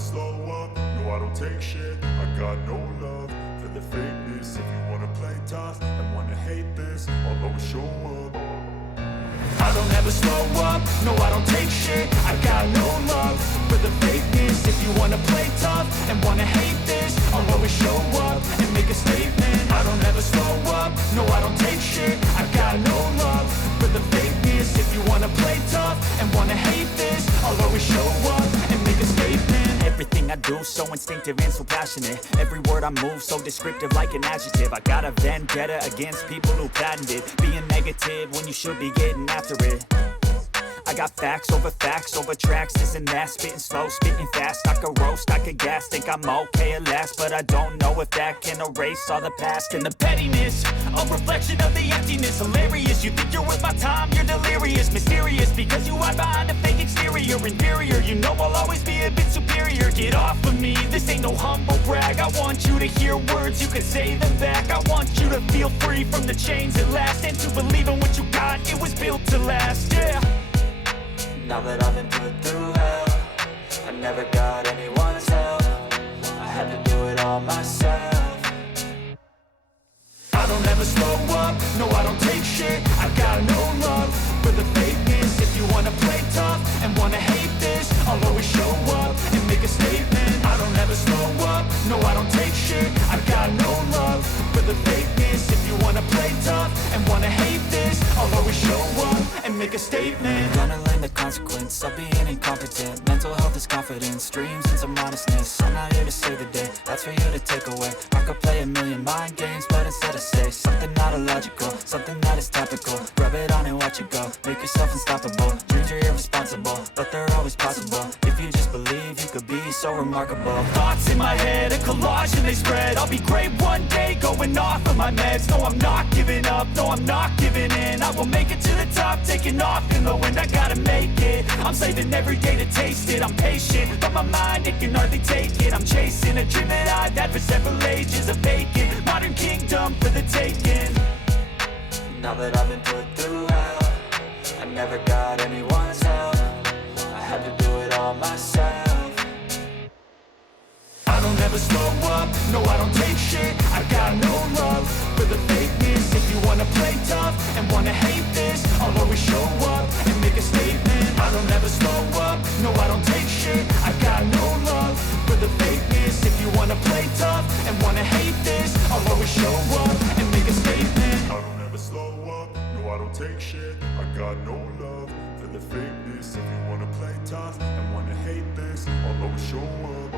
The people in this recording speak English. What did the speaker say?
slow up, no I don't take shit. I got no love for the fakeness. If you wanna play tough and wanna hate this, I'll always show up. I don't ever slow up, no I don't take shit. I got no love for the fakeness. If you wanna play tough and wanna hate this, I'll always show up and make a statement. I don't ever slow up, no I don't take shit. I got no love for the fakeness. If you wanna play tough and wanna hate this, I'll always show up and make a statement. Everything I do so instinctive and so passionate. Every word I move so descriptive like an adjective. I got a vendetta against people who patented being negative when you should be getting after it. I got facts over tracks, this and that. Spitting slow, spitting fast. I could roast, I could gas. Think I'm okay at last, but I don't know if that can erase all the past. And the pettiness, a reflection of the emptiness. Hilarious, you think you're worth my time, you're delirious. Mysterious, because you hide behind a fake exterior. Inferior, you know I'll always be a bit superior. Get off of me, this ain't no humble brag. I want you to hear words, you can say them back. I want you to feel free from the chains at last, and to believe in what you got, it was built to last, yeah. Now that I've been put through hell, I never got anyone's help. I had to do it all myself. I don't ever slow up, no I don't take shit. I got no love for the fakeness. If you wanna play tough and wanna hate this, I'll always show up and make a statement. I don't ever slow up, no I don't take shit. I got no love for the fakeness. If you wanna play tough and wanna hate this, I'll always show up and make a statement. Gonna learn the consequence of being incompetent. Mental health is confidence, dreams and some honestness. I'm not here to save the day, that's for you to take away. I could play a million mind games, but instead I say something not illogical, something that is topical. Rub it on and watch it go, make yourself unstoppable. Dreams are irresponsible, but they're always possible. If you just believe, you could be so remarkable. Thoughts in my head, a collage and they spread. I'll be great one day, going off of my meds. No, I'm not giving up, no, I'm not giving in. I will make it to the top, taking off in the wind. I gotta make it, I'm saving every day to taste it. I'm patient, but my mind, it can hardly take it. I'm chasing a dream that I've had for several ages. A vacant, modern kingdom for the taking. Now that I've been put through hell, I never got anyone's help. I had to do it all myself. I don't ever slow up, no I don't take shit. I got no love for the fakeness. If you wanna play tough and wanna hate this, I'll always show up and make a statement. I don't ever slow up, no I don't take shit. I got no love for the fakeness. If you wanna play tough and wanna hate this, I'll always show up and make a statement. I don't ever slow up, no I don't take shit. I got no love for the fakeness. If you wanna play tough and wanna hate this, I'll always show up.